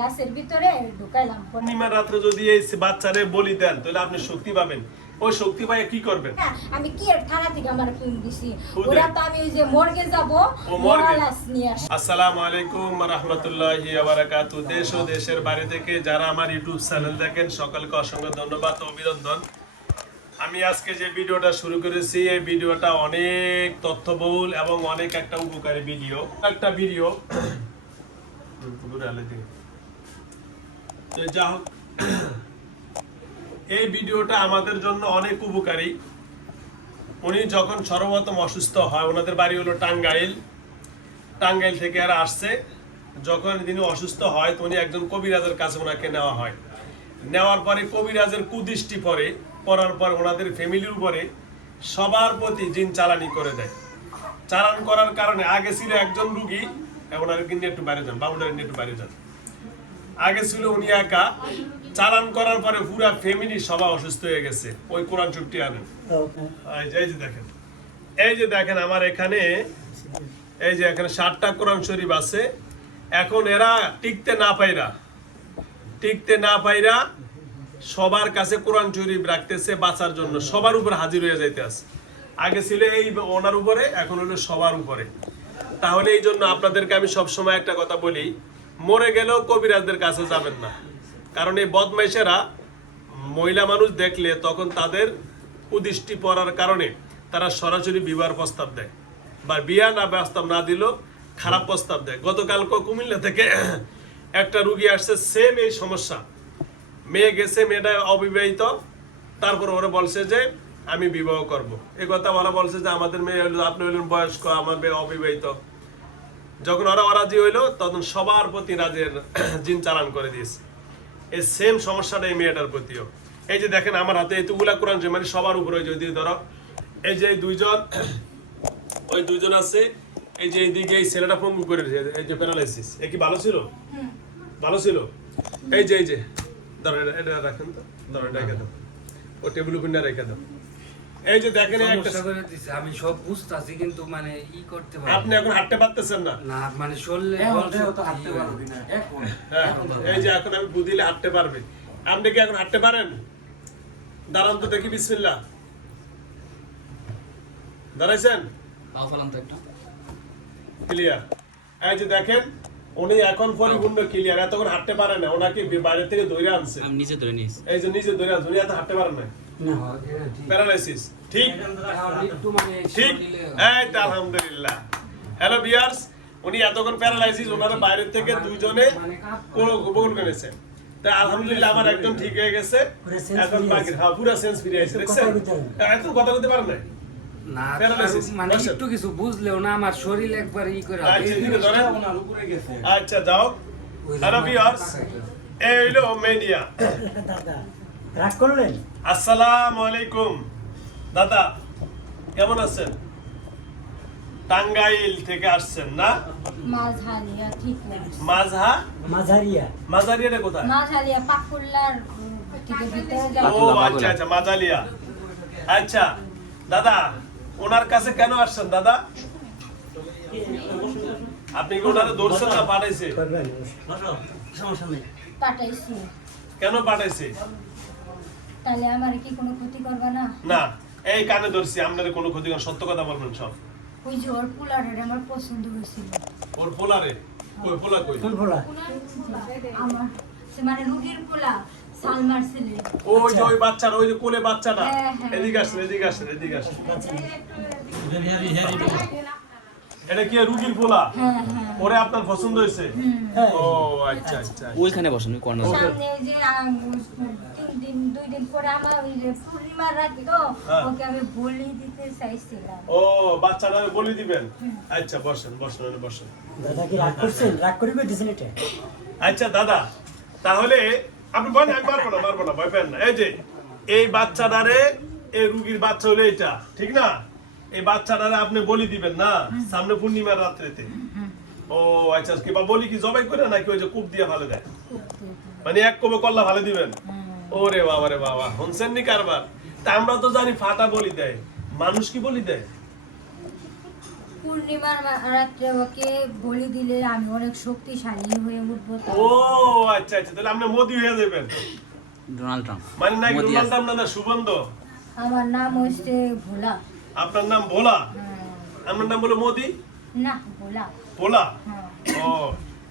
লাশের ভিতরে ঢুকাইলাম। পূর্ণিমার রাত্রে যদি এই বাচ্চারে বলি দেন তাহলে আপনি শক্তি পাবেন। ওই শক্তি পায় কি করবেন? আমি কি এর থানা থেকে আমার ফোন দিছি, ওরা তো আমি ওই যে মর্গে যাব, লাশ নিয়ে আসব। আসসালামু আলাইকুম ওয়া রাহমাতুল্লাহি ওয়া বারাকাতুহু। দেশ ও দেশের বাইরে থেকে যারা আমার ইউটিউব চ্যানেল দেখেন সকলকে অসংখ্য ধন্যবাদ ও অভিনন্দন। আমি আজকে যে ভিডিওটা শুরু করেছি এই ভিডিওটা অনেক তথ্যবহুল এবং অনেক একটা উপকারী ভিডিও। একটা ভিডিও যা হোক, এই ভিডিওটা আমাদের জন্য অনেক উপকারী। উনি যখন সর্বপ্রথম অসুস্থ হয়, ওনাদের বাড়ি হলো টাঙ্গাইল থেকে এরা আসছে। যখন তিনি অসুস্থ হয় তো উনি একজন কবিরাজের কাছে ওনাকে নেওয়া হয়। নেওয়ার পরে কবিরাজের কুদৃষ্টি পড়ার পর ওনাদের ফ্যামিলির উপরে সবার প্রতি জিন চালানি করে দেয়। চালান করার কারণে আগে ছিল একজন রুগী, ওনারা কিন্তু একটু বাইরে যান, বাবুটার একটু বাইরে যান। আগে ছিল উনি একা, চালান করার পরে পুরা ফ্যামিলি সবাই অসুস্থ হয়ে গেছে। ওই কোরআন চুপটি আনেন, এই যে দেখেন আমার এখানে, এই যে এখানে 7টা কোরআন শরীফ আছে। এখন এরা টিকতে না পাইরা সবার কাছে কোরআন শরীফ রাখতেছে বাঁচার জন্য, সবার উপর হাজির হয়ে যাইতে আছে। আগে ছিল এই ওনার উপরে, এখন হলো সবার উপরে। তাহলে এই জন্য আপনাদেরকে আমি সবসময় একটা কথা বলি, মরে গেলেও কবিরাজদের কাছে যাবেন না। কারণ এই বদমাইশেরা মহিলা মানুষ দেখলে তখন তাদের কুদৃষ্টি পড়ার কারণে তারা সরাসরি বিবাহের প্রস্তাব দেয়, বা বিয়া না প্রস্তাব না দিলেও খারাপ প্রস্তাব দেয়। গতকালকে কুমিল্লা থেকে একটা রুগী আসছে, সেম এই সমস্যা। মেয়ে গেছে, মেয়েটা অবিবাহিত, তারপর ওরা বলছে যে আমি বিবাহ করব। এই কথা ওরা বলছে যে আমাদের মেয়ে হলো, আপনি হইলেন বয়স্ক, আমার মেয়ে অবিবাহিত। যখন ওরা অরাজি হইলো তখন সবার প্রতি রাজের জিন চালান করে দিয়েছে। এই সেম সমস্যাটা এই মেয়েটার প্রতিও। এই যে দেখেন আমার হাতে এতগুলা কোরআন শরীফ, মানে সবার উপরে যদি ধরো এই যে ওই দুইজন আছে, এই যে এইদিকে এই ছেলেটা পঙ্গু করে দিয়েছে, এই যে প্যারালাইসিস। এ কি ভালো ছিল? এই যে ধরো এটা রাখেন তো, ধরো এটা রেখে দাও, ও টেবিল উপর রেখে দাও। এই যে দেখেন আমি সব বুঝতাছি কিন্তু মানে করতে পারি। আপনি এখন হাঁটতে পারতেছেন না? না মানে চললে তো হাঁটতে পারবি না এখন। এই যে এখন আমি বুঝিলে হাঁটতে পারবে। আপনি কি এখন হাঁটতে পারেন? দাঁড়ান তো দেখি, বিসমিল্লাহ। দাঁড়াইছেন? ক্লিয়ার। এই যে দেখেন উনি এখন পরিপূর্ণ ক্লিয়ার। এতক্ষণ হাঁটতে পারে না, ওনাকে বাইরে থেকে ধরে আনছে, নিচে ধরে নিয়েছে। এই যে নিচে ধরে আনছে, উনি এত হাঁটতে পারেন না, প্যারালাইসিস। ঠিক, এই তো আলহামদুলিল্লাহ। হ্যালো ভিউয়ার্স, উনি এতক্ষণ প্যারালাইসিস, ওনারা বাইরে থেকে দুইজনে গ্রহণ করেছে। তাই আলহামদুলিল্লাহ আমার একদম ঠিক হয়ে গেছে। এখন বাকি পুরো সেন্স ফিরে আসছে, দেখছেন? এত কথা বলতে পারেন না। না মানে একটু কিছু বুঝলেও না, আমার শরীর একবার করে। আচ্ছা যাও। হ্যালো ভিউয়ার্স, এই হলো মিডিয়া। রাগ করলেন? আসসালামু আলাইকুম দাদা, কেমন আছেন? টাঙ্গাইল থেকে আসছেন না? মাঝারিয়া, ঠিক না? মাঝারিয়া কোথায়? মাঝারিয়া পাকুল্লার থেকে ভিতরে যাও। ও আচ্ছা মাঝালিয়া। আচ্ছা দাদা, ওনার কাছে কেন আসছেন দাদা? আপনি কি ওনারে দৌড়ছেন না পাঠাইছে? পাঠাইছি। কেন পাঠাইছে? তাহলে আমার কি কোনো ক্ষতি করবে না? না, এই কানে ধরছি, আপনাদের কোনো ক্ষতি করে, সত্য কথা বলবেন সব। ওই যে ওর পোলারের আমার পছন্দ হয়েছিল। ওর পোলারে? ওই পোলা কই? কোন পোলা? আমার সে মানে রুগীর পোলা, সালমার ছেলে। ওই যে ওই বাচ্চাটা, ওই যে কোলে বাচ্চাটা। হ্যাঁ। এদিকে আসেন। এটা কি রুগীর পোলা? হ্যাঁ। ওরে আপনার পছন্দ হয়েছে? ও আচ্ছা। ওইখানে বসেন, ওই কর্নারে। সামনে ওই যে 2 দিন পরে আমার ওই যে পূর্ণিমার রাত তো, ওকে আমি বলি দিতে চাইছিলাম। ও বাচ্চাটা বলি দিবেন? আচ্ছা বসেন। দাদা কি রাগ করছেন? রাগ করিবে দিছেন এটা? আচ্ছা দাদা, তাহলে আপনি বলেন, আমি মারবো না, ভয় পেন না। এই যে এই বাচ্চাটারে, এই রুগীর বাচ্চা হলো এটা, ঠিক না? এই বাচ্চাটারে আপনি বলি দিবেন না সামনে পূর্ণিমার রাত্রিতে? ও আচ্ছা, কি বা বলি কি জবাই করে নাকি ওই যে কূপ দিয়ে ভালো দেয়? মানে এক কোপে কল্লা ভালো দিবেন? ওরে বাবা, শুনছেন নি কারবার? তা আমরা তো জানি ফাটা বলি দেয়, মানুষ কি বলি দেয়? পূর্ণিমার রাত্রে ওকে বলি দিলে আমি অনেক শক্তিশালী হয়ে উঠবো। ও আচ্ছা আচ্ছা, তাহলে আপনি মোদি হয়ে যাবেন। ডোনাল্ড ট্রাম্প মানে নাকি ডোনাল্ড ট্রাম্প না সুগন্ধ? আমার নাম হচ্ছে ভোলা। আপনার নাম ভোলা? হ্যাঁ। আমার নাম বলো মোদি? না, ভোলা। ভোলা? হ্যাঁ। ও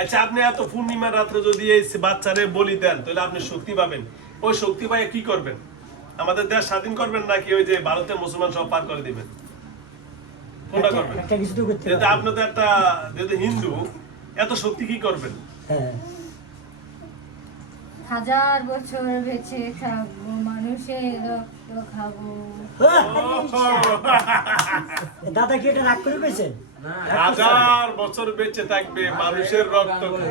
আচ্ছা, আপনি এত পূর্ণিমার রাত্রে যদি এই বাচ্চারে বলি দেন তাহলে আপনি শক্তি পাবেন। ওই শক্তি পাইয়ে কি করবেন? আমাদের দেশ স্বাধীন করবেন নাকি ওই যে ভারতের মুসলমান সব পার করে দিবেন? কোনটা করবেন? একটা কিছু তো করতে যেহেতু হবে। আপনি তো একটা যেহেতু হিন্দু, এত শক্তি কি করবেন? হ্যাঁ 1000 বছর বেঁচে থাকবো, মানুষের রক্ত খাবো। দাদা কি এটা রাগ করে পেয়েছেন? 1000 বছর বেঁচে থাকবে, মানুষের রক্ত খাবে।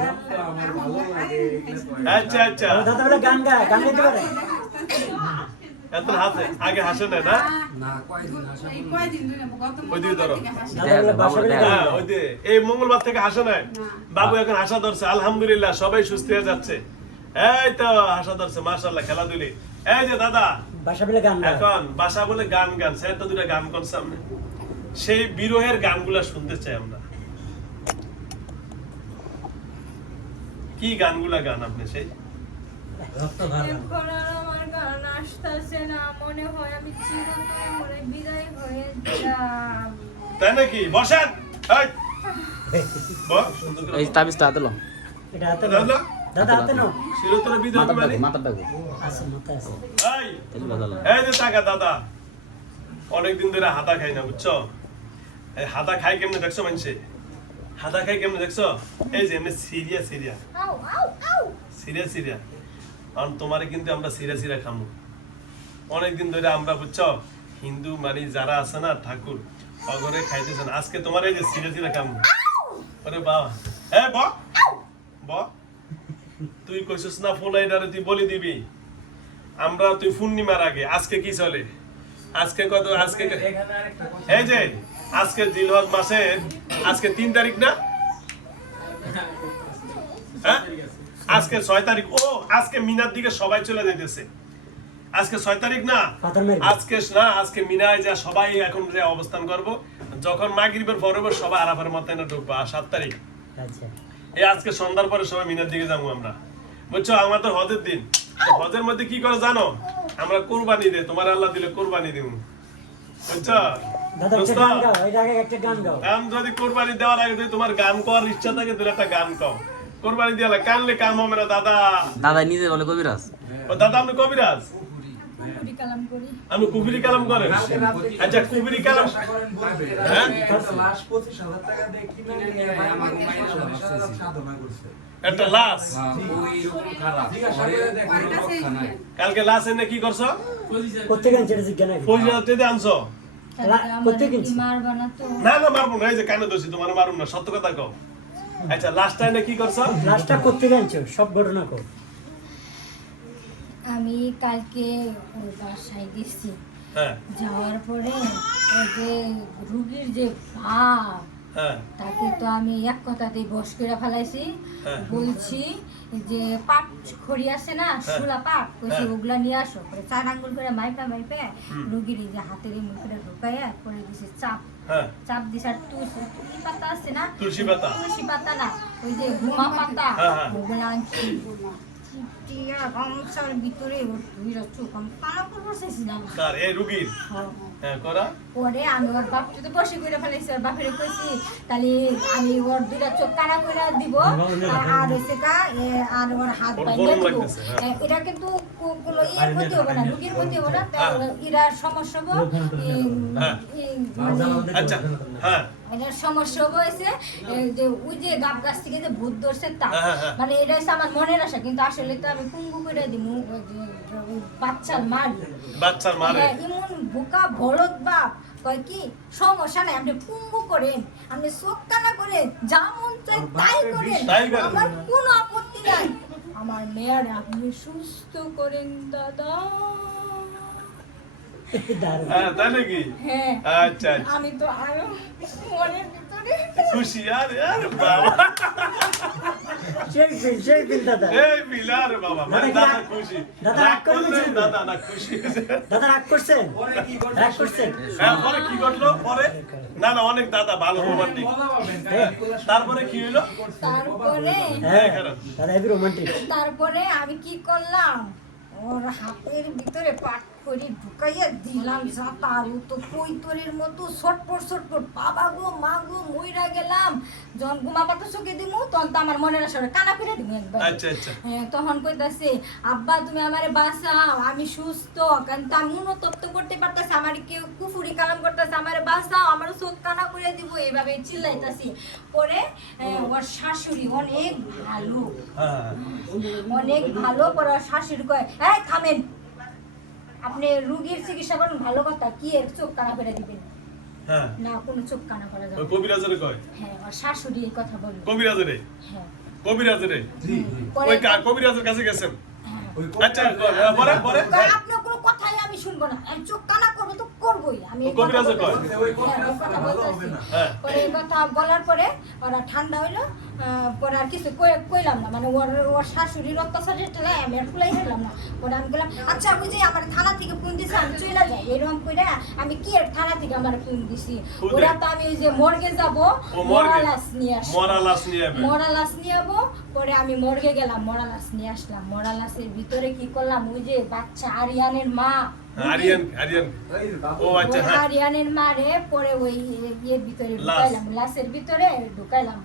আচ্ছা আচ্ছা, দাদা বলে গান গাইতে পারে? এত হাসে, আগে হাসে না না? না কয়দিন আসা ওই দিকে ধরো। দাদা বলে বাসা বলে গান হ্যাঁ, ওই যে এই মঙ্গলবার থেকে হাসে নাই। বাবু এখন হাসা ধরছে, আলহামদুলিল্লাহ সবাই সুস্থ হয়ে যাচ্ছে। এই তো হাসা ধরছে, মাশাআল্লাহ, খেলাধুলি। এই যে দাদা বাসা বলে গান গায়। এখন বাসা বলে গান সে তো দুটা গান করছে আমরা, সেই বিরহের গানগুলা শুনতে চাই আমরা। কি গানগুলা গান আপনি সেই? এখন আর আমার গান আসতেছে না, মনে হয় আমি চিরতরে মনে বিদায় হয়ে যাব। তাই নাকি? বসেন। এই, বস, সুন্দর করে এই বস। তাবিজটা হাতে লো এটা হাতে দাদা, নাও। দাদা হাতে নাও। চিরতরে বিদায় মাথার মানে? দাগো মাথার দাগো আছে মাথায় আছে। এই, তেল বাজালো এই যে টাকা দাদা, অনেকদিন ধরে হাতা খাই না, বুঝছো? এই হাতা খাই কেমনে দেখছো মানুষে? হাতা খাই কেমনে দেখছো? এই যে এমনি সিরিয়া আউ আউ আউ। সিরিয়া কারণ তোমারে কিন্তু আমরা সিরিয়া খামু অনেকদিন ধরে আমরা, বুঝছো? হিন্দু মানে যারা আছে না ঠাকুর অগরে খাইতেছেন, আজকে তোমার এই যে সিরিয়া খামু। আরে বাবা, এ ব তুই কইছিস না ফোলাইডারে তুই বলি দিবি, আমরা তুই পূর্ণিমার আগে। আজকে কি চলে? আজকে কত? আজকে এই যে আজকে জিলহজ মাসের আজকে 3 তারিখ না? হ্যাঁ, আজকে 6 তারিখ। ও আজকে মিনার দিকে সবাই চলে যাইতেছে। আজকে 6 তারিখ না? পাথর মেরে। আজকে মিনায় যা সবাই এখন যে অবস্থান করব, যখন মাগরিবের পরে সবাই আরাফার মাথায় না ঢুকবো। আর 7 তারিখ আচ্ছা এই আজকে সন্ধ্যার পরে সবাই মিনার দিকে যাবো আমরা, বুঝছো? আমাদের হজের দিন। তো হজের মধ্যে কি করে জানো? আমরা কুরবানি দেই, তোমার আল্লাহ দিলে কুরবানি দিব, বুঝছো? দাদা একটা দোস্ত, গান গাও। এটা আগে একটা গান গাও। গান যদি কুরবানি দেওয়ার আগে যদি তোমার গান করার ইচ্ছা থাকে তাহলে একটা গান গাও। কুরবানি দিয়ালে কানলে কাম হবে না দাদা। দাদা নিজে বলে কবিরাজ ও দাদা, আপনি কবিরাজ? কুকুরি কালাম করি। আমি কুবিরি কালাম করেন? আচ্ছা, কুবিরি কালাম, হ্যাঁ, একটা লাশ। কালকে লাশ এনে কি করছো? কোথেকে আনছে এটা জিজ্ঞাসা নাকি? ফৌজিয়াতে দিয়ে আনছো? তাহলে আমার কোথায় কি কিনছি? মারবা না তো? না না, মারবো না, এই যে কানে দোষী, তোমার মারুম না, সত্য কথা কও। আচ্ছা, লাস্ট টাইমে কি করছো? লাস্টটা কোথেকে আনছো? সব ঘটনা কও। আমি কালকে ওর বাসায় গেছি, হ্যাঁ যাওয়ার পরে ওই যে রুগীর যে ভাব, হ্যাঁ তাকে তো আমি এক কথাতেই বশ করে ফেলাইছি। হ্যাঁ। বলছি যে পাট খড়ি আছে না, শুলা পাট, কইছি হ্যাঁ। ওগুলা নিয়ে আসো। করে 4 আঙ্গুল করে মাইপে রুগীর এই যে হাতের এই মুখে ঢুকাইয়া করে দিছে চাপ। হ্যাঁ, চাপ দিছে। আর তুলসী পাতা আছে না, তুলসী পাতা। তুলসী পাতা না, ওই যে ঘুমা পাতা, হ্যাঁ, হ্যাঁ। ওগুলা আনছি। চিটিয়া গামছার ভিতরে ওর দুইটা চোখ আমি কালো করবো চাইছিলাম। কার? এই রুগীর? হ্যাঁ, করা। পরে আমি ওর বাপ যদি বসে করে ফেলেছি, ওর বাপের কইছি তাহলে আমি ওর দুইটা চোখ কানা করে দিব, আর হচ্ছে আর ওর হাত ওর বাইরে গরম দিব। লাগতেছে, হ্যাঁ। এটা কিন্তু কোনো ইয়ের ক্ষতি হবে না, রুগীর ক্ষতি হবে না, তাই এরা সমস্যা হবে। হ্যাঁ। আচ্ছা, হ্যাঁ এটার সমস্যা হয়েছে যে ওই যে গাব গাছ থেকে যে ভূত ধরছে তা, হ্যাঁ, হ্যাঁ। মানে এটা হচ্ছে আমার মনের আশা, কিন্তু আসলে তো আমি কুঙ্গু করে দিব বাচ্চার মার। বাচ্চার মারে? এমন বোকা বলদ বাপ কয় কি সমস্যা নাই, আপনি পুঙ্গু করেন, আপনি চোখ কানা করেন, যা মন চাই তাই করেন, তাই করেন। আমার কোনো আপত্তি নাই, আমার মেয়ের আপনি সুস্থ করেন দাদা। দারুণ। হ্যাঁ তাই নাকি? হ্যাঁ আচ্ছা আচ্ছা আমি তো আরো মনের ভিতরে খুশি আরে আরে বাবা সেই ফিল দাদা। এই মিলার বাবা মানে দাদা কি দাদা রাগ- খুশি দাদা রাগ রাগ করে করলে দিয়েছেন? দাদা না খুশি হয়েছে। দাদা রাগ করছেন? রাগ করছেন? হ্যাঁ পরে কি ঘটলো পরে না না অনেক দাদা ভালো রোমান্টিক তারপরে কি হইলো তারপরে হ্যাঁ দাদা হেবি রোমান্টিক। তারপরে আমি কি করলাম ওর হাতের ভিতরে পাট করে ঢুকাইয়া দিলাম জাতার তো কৈতরের মতো ছটপট বাবা গো মা গো মইরা গেলাম যখন ঘুমাবা তো চোখে দিমু তখন তো আমার মনের আসরে কানা করে দিমু একবার আচ্ছা আচ্ছা হ্যাঁ, তখন কইতাছে আব্বা তুমি আমারে বাঁচাও আমি সুস্থ কারণ তা মনোতপ্ত করতে পারতাছে আমার কেউ কুফুরি কালাম করতেছে আমারে বাঁচাও আমার চোখ কানা করে দিব এইভাবে চিল্লাইতাছি পরে ওর শাশুড়ি অনেক ভালো হ্যাঁ অনেক ভালো পরে ওর শাশুড়ি কয় এই থামেন আপনি রুগীর চিকিৎসা করেন ভালো কথা কি এর চোখ কানা করে দিবেন হ্যাঁ না কোনো চোখ কানা করা যাবে ওই না। কবিরাজের কয় হ্যাঁ ওর শাশুড়ি এই কথা বলল কবিরাজের হ্যাঁ কবিরাজের পরে ওই কবিরাজের কাছে গেছেন হ্যাঁ আচ্ছা পরে পরে কয়, আপনার কোনো কথাই আমি শুনবো না আমি চোখ কানা করবো তো করবোই আমি এই কথা কবিরাজে কয়? বলতেছি। হ্যাঁ, এই কথা বলতেছি। হ্যাঁ। পরে এই কথা বলার পরে ওরা ঠান্ডা হইলো পরে আর কিছু কইলাম না মানে ওর শাশুড়ির অত্যাচারের ঠেলায় আমি আর ফুলাই হইলাম না পরে আমি বললাম আচ্ছা ওই যে আমার থানা থেকে ফোন দিছে আমি চলে যাই এরকম করে আমি কি আর থানা থেকে আমার ফোন দিছি খুদে? ওরা তো আমি ওই যে মর্গে যাবো ও মর্গে মরালাস নিয়ে আসবো মরালাস নিয়ে যাবে মরালাস নিয়ে যাবো পরে আমি মর্গে গেলাম মরালাস নিয়ে আসলাম মরালাসের ভিতরে কি করলাম ওই যে বাচ্চা আরিয়ানের মা আরিয়ান আরিয়ান ও আচ্ছা ওই হ্যাঁ আরিয়ানের মারে পরে ওই ইয়ের ভিতরে লাশ। ঢুকাইলাম লাশের ভিতরে ঢুকাইলাম